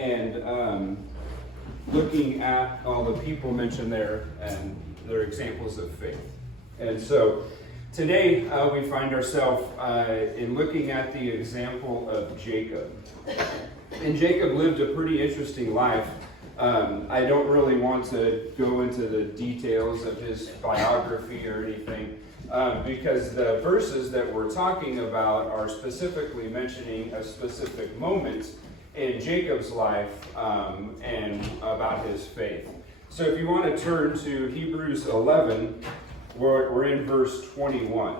and looking at all the people mentioned there and their examples of faith. And so today we find ourselves in looking at the example of Jacob. And Jacob lived a pretty interesting life. I don't really want to go into the details of his biography or anything, because the verses that we're talking about are specifically mentioning a specific moment in Jacob's life and about his faith. So if you want to turn to Hebrews 11, we're in verse 21.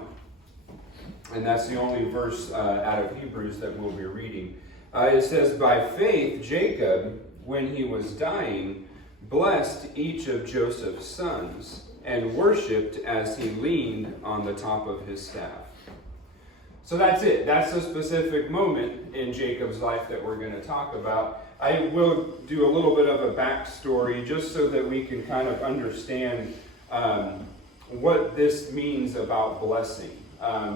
And that's the only verse out of Hebrews that we'll be reading. It says, "By faith Jacob, when he was dying, blessed each of Joseph's sons, and worshipped as he leaned on the top of his staff." So that's it. That's a specific moment in Jacob's life that we're going to talk about. I will do a little bit of a backstory just so that we can kind of understand what this means about blessing.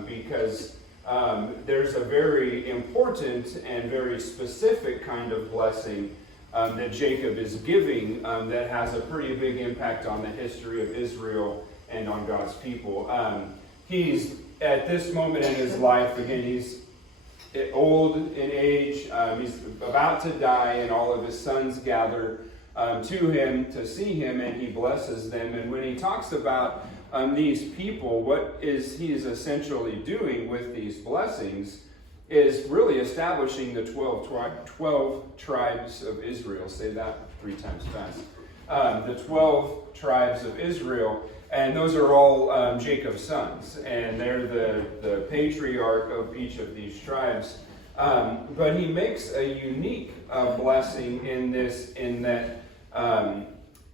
Because there's a very important and very specific kind of blessing that Jacob is giving that has a pretty big impact on the history of Israel and on God's people. He's at this moment in his life, again, he's old in age, he's about to die, and all of his sons gather to him to see him, and he blesses them. And when he talks about these people, what is he is essentially doing with these blessings is really establishing the 12 tribes of Israel. Say that 3 times fast. The 12 tribes of Israel, and those are all Jacob's sons, and they're the patriarch of each of these tribes. But he makes a unique blessing in that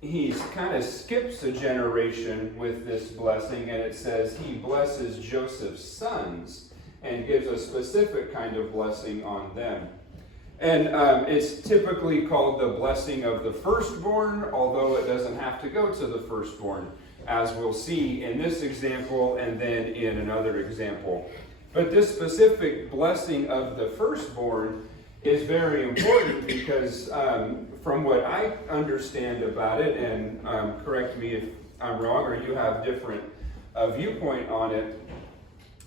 he's kind of skips a generation with this blessing, and it says he blesses Joseph's sons and gives a specific kind of blessing on them. And it's typically called the blessing of the firstborn, although it doesn't have to go to the firstborn, as we'll see in this example and then in another example. But this specific blessing of the firstborn is very important because from what I understand about it, and correct me if I'm wrong or you have different viewpoint on it,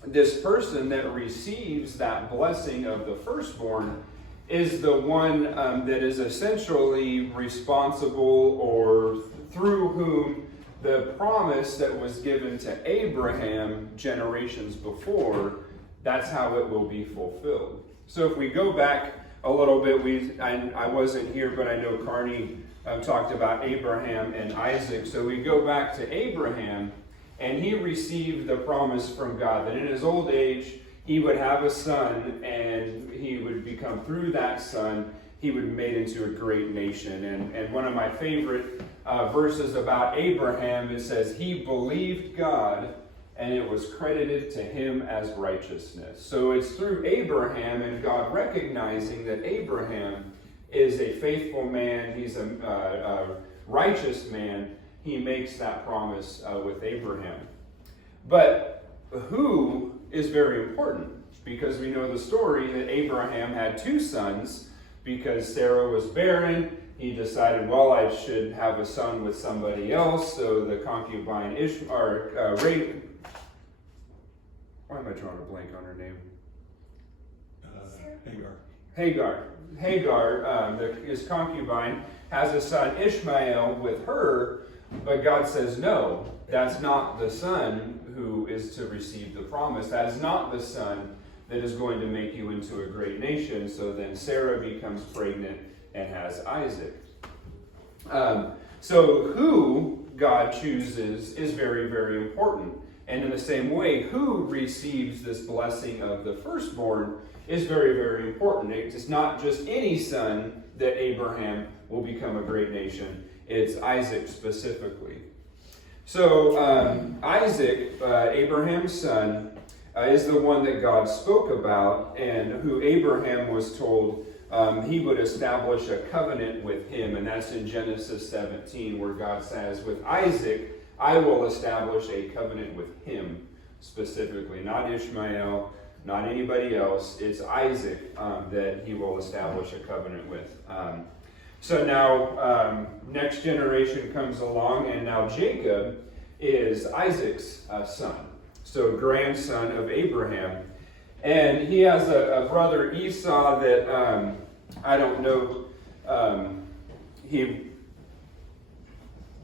this person that receives that blessing of the firstborn is the one that is essentially responsible, or through whom the promise that was given to Abraham generations before, that's how it will be fulfilled. So if we go back a little bit, I wasn't here, but I know Carney talked about Abraham and Isaac. So we go back to Abraham, and he received the promise from God that in his old age he would have a son, and he would become, through that son, he would be made into a great nation. And one of my favorite verses about Abraham, it says, he believed God, and it was credited to him as righteousness. So it's through Abraham and God recognizing that Abraham is a faithful man, he's a righteous man, he makes that promise with Abraham. But who is very important, because we know the story that Abraham had 2 sons because Sarah was barren. He decided, well, I should have a son with somebody else. So the concubine why am I drawing a blank on her name? Hagar, his concubine, has a son Ishmael with her, but God says, no, that's not the son who is to receive the promise. That is not the son that is going to make you into a great nation. So then Sarah becomes pregnant and has Isaac. So who God chooses is very, very important. And in the same way, who receives this blessing of the firstborn is very, very important. It's not just any son that Abraham will become a great nation. It's Isaac specifically. So Isaac, Abraham's son, is the one that God spoke about, and who Abraham was told he would establish a covenant with him. And that's in Genesis 17, where God says, with Isaac, I will establish a covenant with him specifically, not Ishmael, not anybody else. It's Isaac that he will establish a covenant with. So now, next generation comes along, and now Jacob is Isaac's son, so grandson of Abraham. And he has a brother, Esau, that I don't know, he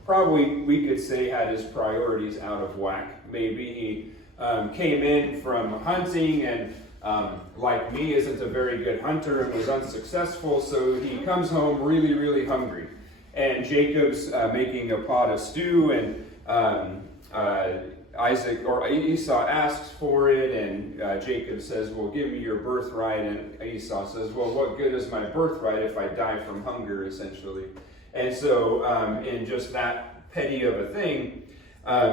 probably, we could say, had his priorities out of whack. Maybe he came in from hunting and, like me, isn't a very good hunter and was unsuccessful, so he comes home really, really hungry. And Jacob's making a pot of stew, and Esau asks for it, and Jacob says, well, give me your birthright. And Esau says, well, what good is my birthright if I die from hunger, essentially? And so, in just that petty of a thing,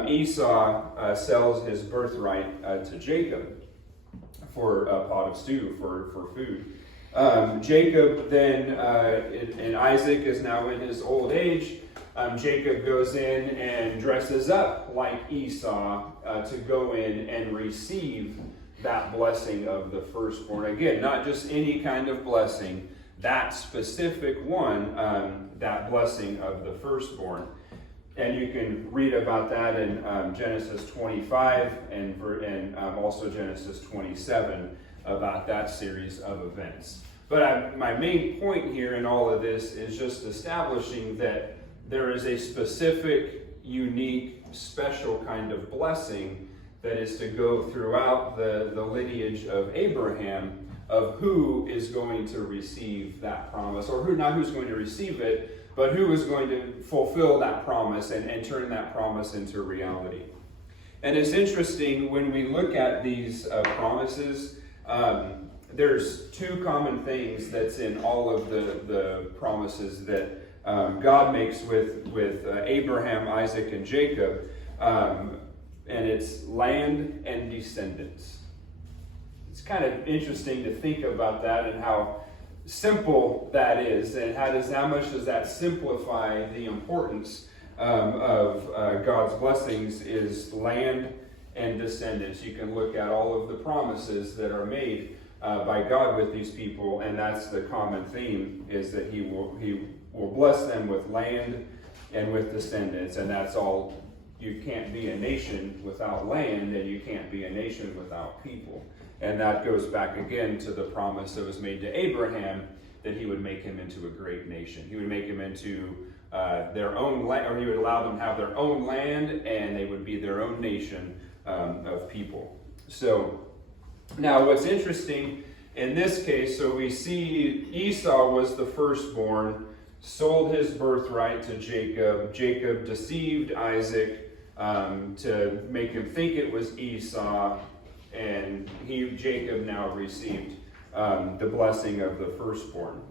Esau sells his birthright to Jacob for a pot of stew, for food. Jacob then, and Isaac is now in his old age. Jacob goes in and dresses up like Esau to go in and receive that blessing of the firstborn. Again, not just any kind of blessing, that specific one, that blessing of the firstborn. And you can read about that in Genesis 25 and also Genesis 27 about that series of events. But my main point here in all of this is just establishing that there is a specific, unique, special kind of blessing that is to go throughout the lineage of Abraham, of who is going to receive that promise, or not who's going to receive it, but who is going to fulfill that promise and turn that promise into reality. And it's interesting when we look at these promises, there's two common things that's in all of the promises that God makes with Abraham, Isaac, and Jacob, and it's land and descendants. It's kind of interesting to think about that and how simple that is, and how much does that simplify the importance of God's blessings is land and descendants. You can look at all of the promises that are made by God with these people, and that's the common theme, is that He will bless them with land and with descendants, and that's all. You can't be a nation without land, and you can't be a nation without people. And that goes back again to the promise that was made to Abraham, that he would make him into a great nation. He would make him into their own land, or he would allow them to have their own land, and they would be their own nation of people. So now what's interesting in this case, so we see Esau was the firstborn, sold his birthright to Jacob. Jacob deceived Isaac to make him think it was Esau, and Jacob now received the blessing of the firstborn.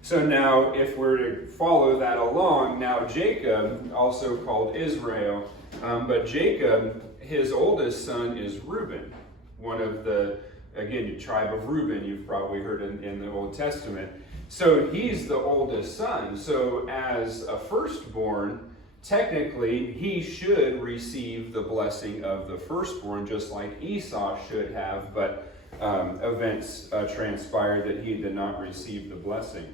So now, if we're to follow that along, now Jacob, also called Israel, but Jacob, his oldest son is Reuben, one of the, again, the tribe of Reuben, you've probably heard in the Old Testament. So he's the oldest son. So as a firstborn, technically, he should receive the blessing of the firstborn, just like Esau should have, but events transpired that he did not receive the blessing.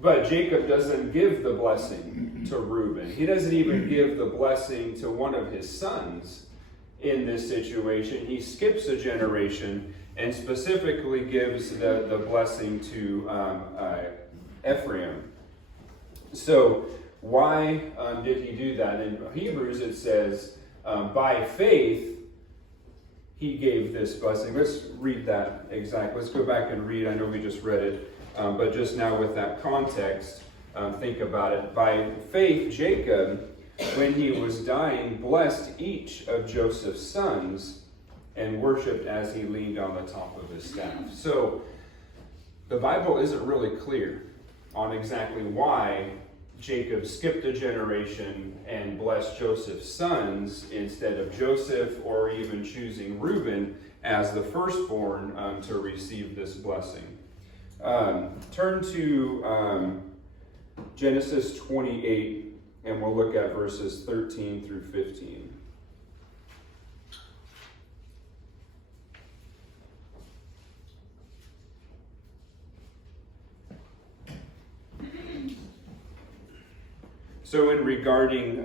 But Jacob doesn't give the blessing to Reuben. He doesn't even give the blessing to one of his sons in this situation. He skips a generation and specifically gives the blessing to Ephraim. So why did he do that? In Hebrews it says, by faith he gave this blessing. Let's read that exactly. Let's go back and read. I know we just read it. But just now with that context, think about it. By faith, Jacob, when he was dying, blessed each of Joseph's sons and worshipped as he leaned on the top of his staff. So the Bible isn't really clear on exactly why Jacob skipped a generation and blessed Joseph's sons instead of Joseph, or even choosing Reuben as the firstborn to receive this blessing. Turn to Genesis 28, and we'll look at verses 13 through 15. So in regarding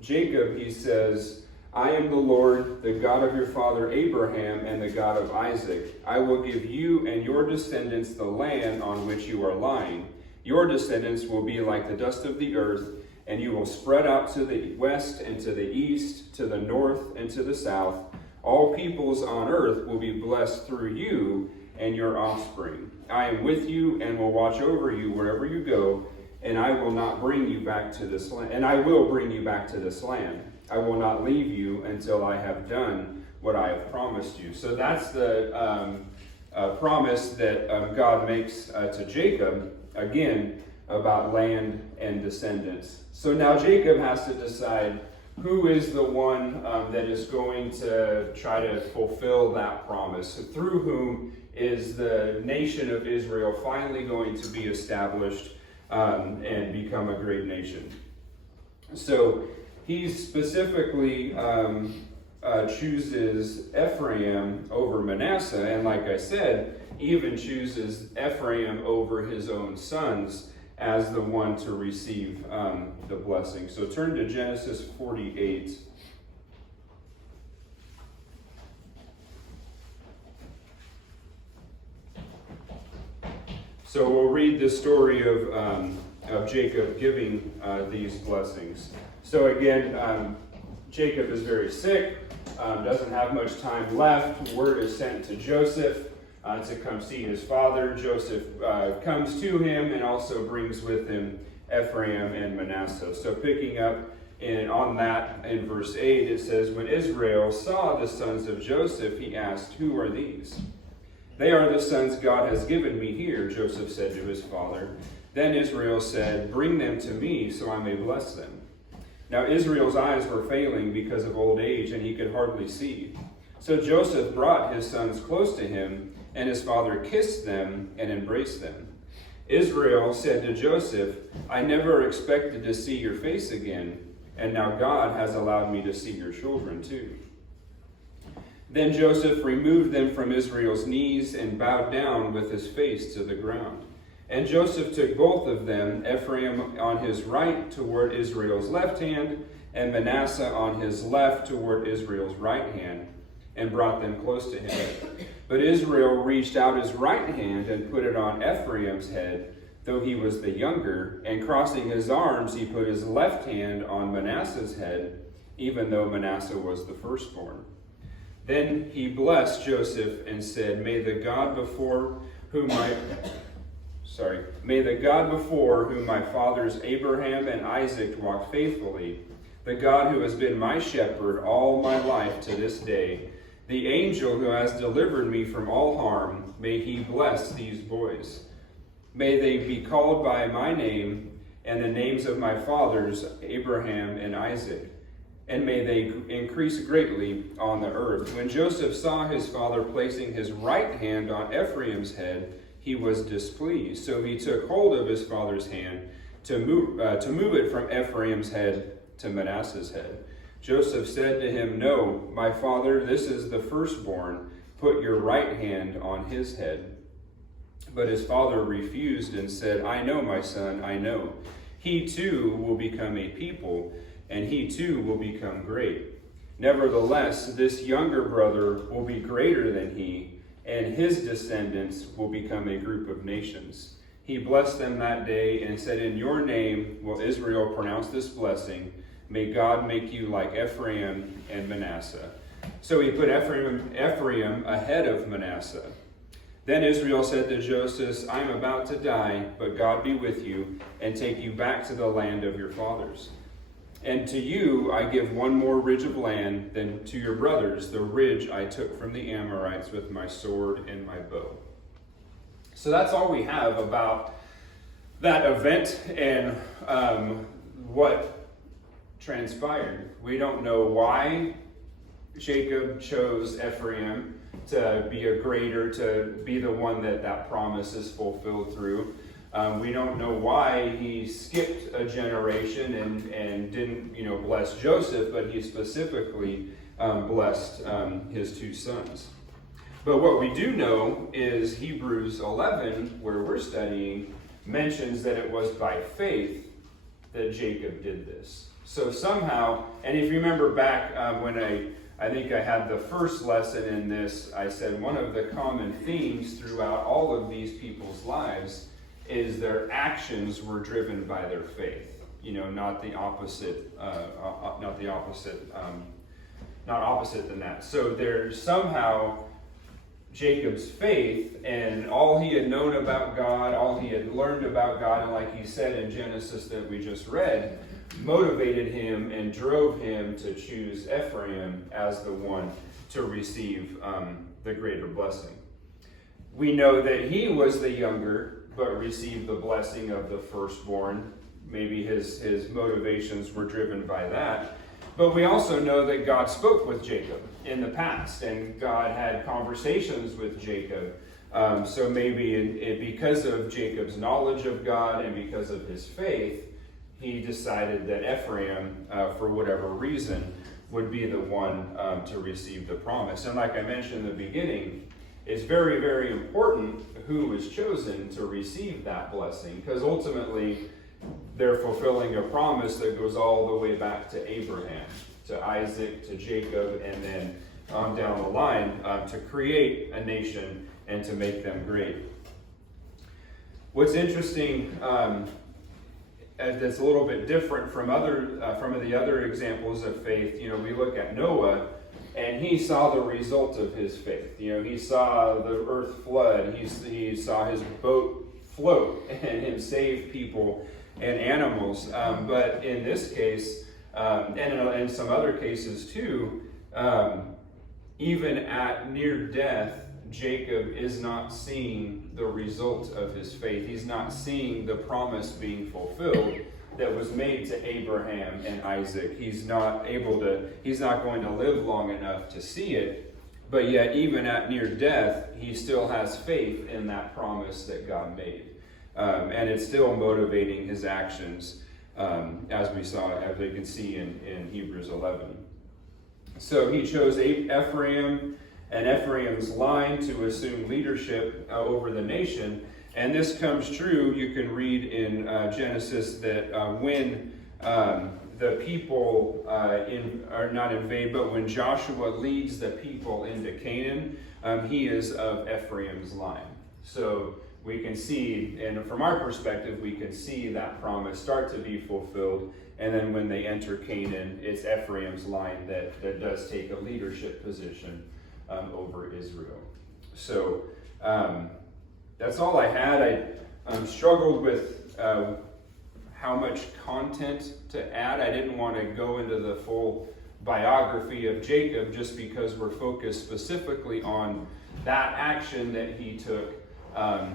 Jacob, he says, I am the Lord, the God of your father Abraham and the God of Isaac. I will give you and your descendants the land on which you are lying. Your descendants will be like the dust of the earth, and you will spread out to the west and to the east, to the north and to the south. All peoples on earth will be blessed through you and your offspring. I am with you and will watch over you wherever you go, and I will not bring you back to this land. And I will bring you back to this land. I will not leave you until I have done what I have promised you. So that's the promise that God makes to Jacob, again, about land and descendants. So now Jacob has to decide who is the one that is going to try to fulfill that promise, through whom is the nation of Israel finally going to be established and become a great nation. So he specifically chooses Ephraim over Manasseh, and like I said, even chooses Ephraim over his own sons as the one to receive the blessing. So turn to Genesis 48. So we'll read the story of Jacob giving these blessings. So again, Jacob is very sick, doesn't have much time left. Word is sent to Joseph to come see his father. Joseph comes to him and also brings with him Ephraim and Manasseh. So picking up on that in verse 8, it says, when Israel saw the sons of Joseph, he asked, who are these? They are the sons God has given me here, Joseph said to his father. Then Israel said, bring them to me so I may bless them. Now Israel's eyes were failing because of old age, and he could hardly see. So Joseph brought his sons close to him, and his father kissed them and embraced them. Israel said to Joseph, I never expected to see your face again, and now God has allowed me to see your children too. Then Joseph removed them from Israel's knees and bowed down with his face to the ground. And Joseph took both of them, Ephraim on his right toward Israel's left hand, and Manasseh on his left toward Israel's right hand, and brought them close to him. But Israel reached out his right hand and put it on Ephraim's head, though he was the younger, and crossing his arms, he put his left hand on Manasseh's head, even though Manasseh was the firstborn. Then he blessed Joseph and said, May the God before whom my fathers Abraham and Isaac walked faithfully, the God who has been my shepherd all my life to this day, the angel who has delivered me from all harm, may he bless these boys. May they be called by my name and the names of my fathers Abraham and Isaac, and may they increase greatly on the earth. When Joseph saw his father placing his right hand on Ephraim's head, he was displeased. So he took hold of his father's hand to move it from Ephraim's head to Manasseh's head. Joseph said to him, No, my father, this is the firstborn. Put your right hand on his head. But his father refused and said, I know, my son, I know. He too will become a people, and he too will become great. Nevertheless, this younger brother will be greater than he, and his descendants will become a group of nations. He blessed them that day and said, In your name will Israel pronounce this blessing. May God make you like Ephraim and Manasseh. So he put Ephraim ahead of Manasseh. Then Israel said to Joseph, I am about to die, but God be with you and take you back to the land of your fathers. And to you I give one more ridge of land than to your brothers, the ridge I took from the Amorites with my sword and my bow. So that's all we have about that event and what transpired. We don't know why Jacob chose Ephraim to be to be the one that promise is fulfilled through. We don't know why he skipped a generation and didn't, bless Joseph, but he specifically blessed his two sons. But what we do know is Hebrews 11, where we're studying, mentions that it was by faith that Jacob did this. So somehow, and if you remember back when I think I had the first lesson in this, I said one of the common themes throughout all of these people's lives is their actions were driven by their faith. Not opposite than that. So there's somehow Jacob's faith and all he had known about God, all he had learned about God, and like he said in Genesis that we just read, motivated him and drove him to choose Ephraim as the one to receive the greater blessing. We know that he was the younger, but received the blessing of the firstborn. Maybe his motivations were driven by that. But we also know that God spoke with Jacob in the past, and God had conversations with Jacob. So maybe because of Jacob's knowledge of God and because of his faith, he decided that Ephraim, for whatever reason, would be the one to receive the promise. And like I mentioned in the beginning, it's very, very important who is chosen to receive that blessing, because ultimately they're fulfilling a promise that goes all the way back to Abraham, to Isaac, to Jacob, and then on down the line to create a nation and to make them great. What's interesting, that's a little bit different from the other examples of faith. We look at Noah, and he saw the result of his faith. He saw the earth flood. He saw his boat float and him save people and animals. But in this case, and in some other cases too, even at near death, Jacob is not seeing the result of his faith. He's not seeing the promise being fulfilled that was made to Abraham and Isaac. He's not going to live long enough to see it, but yet even at near death, he still has faith in that promise that God made. And it's still motivating his actions, as we can see in Hebrews 11. So he chose Ephraim and Ephraim's line to assume leadership over the nation. And this comes true, you can read in Genesis that when the people are not invade, but when Joshua leads the people into Canaan, he is of Ephraim's line. So we can see, and from our perspective, we can see that promise start to be fulfilled. And then when they enter Canaan, it's Ephraim's line that does take a leadership position over Israel. So that's all I had. I struggled with how much content to add. I didn't want to go into the full biography of Jacob just because we're focused specifically on that action that he took.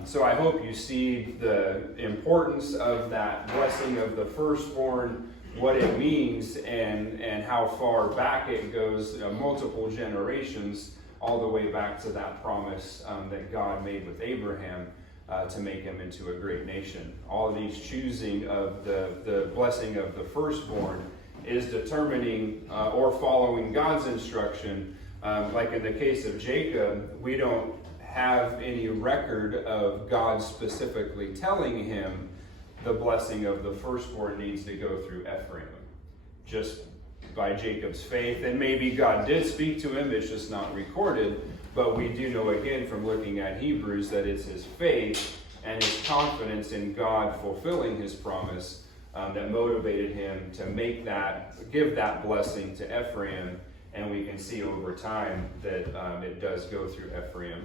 So I hope you see the importance of that blessing of the firstborn, what it means, and how far back it goes, multiple generations, all the way back to that promise that God made with Abraham to make him into a great nation. All of these choosing of the blessing of the firstborn is determining or following God's instruction. Like in the case of Jacob, we don't have any record of God specifically telling him the blessing of the firstborn needs to go through Ephraim. Just by Jacob's faith, and maybe God did speak to him, it's just not recorded, but we do know again from looking at Hebrews that it's his faith and his confidence in God fulfilling his promise that motivated him to give that blessing to Ephraim, and we can see over time that it does go through Ephraim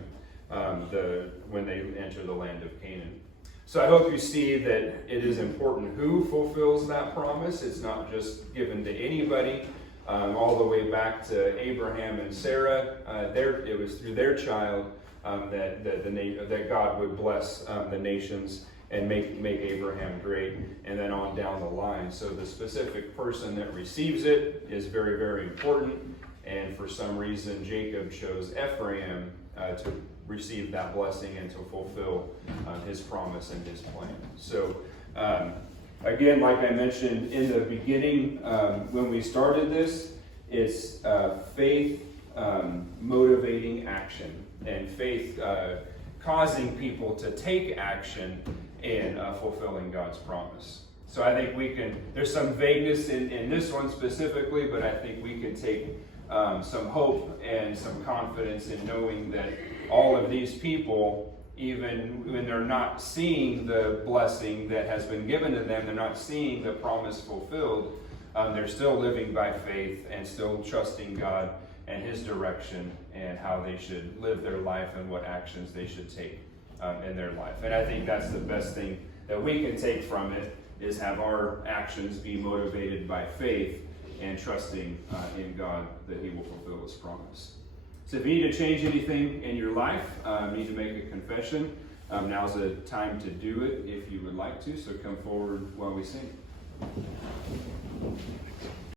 when they enter the land of Canaan. So I hope you see that it is important who fulfills that promise. It's not just given to anybody. All the way back to Abraham and Sarah, it was through their child that God would bless the nations and make Abraham great, and then on down the line. So the specific person that receives it is very, very important. And for some reason, Jacob chose Ephraim to receive that blessing and to fulfill his promise and his plan. So again, like I mentioned in the beginning, when we started this, it's faith motivating action, and faith causing people to take action in fulfilling God's promise. So I think there's some vagueness in this one specifically, but I think we can take some hope and some confidence in knowing that all of these people, even when they're not seeing the blessing that has been given to them, they're not seeing the promise fulfilled, they're still living by faith and still trusting God and His direction and how they should live their life and what actions they should take in their life. And I think that's the best thing that we can take from it, is have our actions be motivated by faith and trusting in God that He will fulfill His promise. So if you need to change anything in your life, need to make a confession, now's the time to do it if you would like to. So come forward while we sing.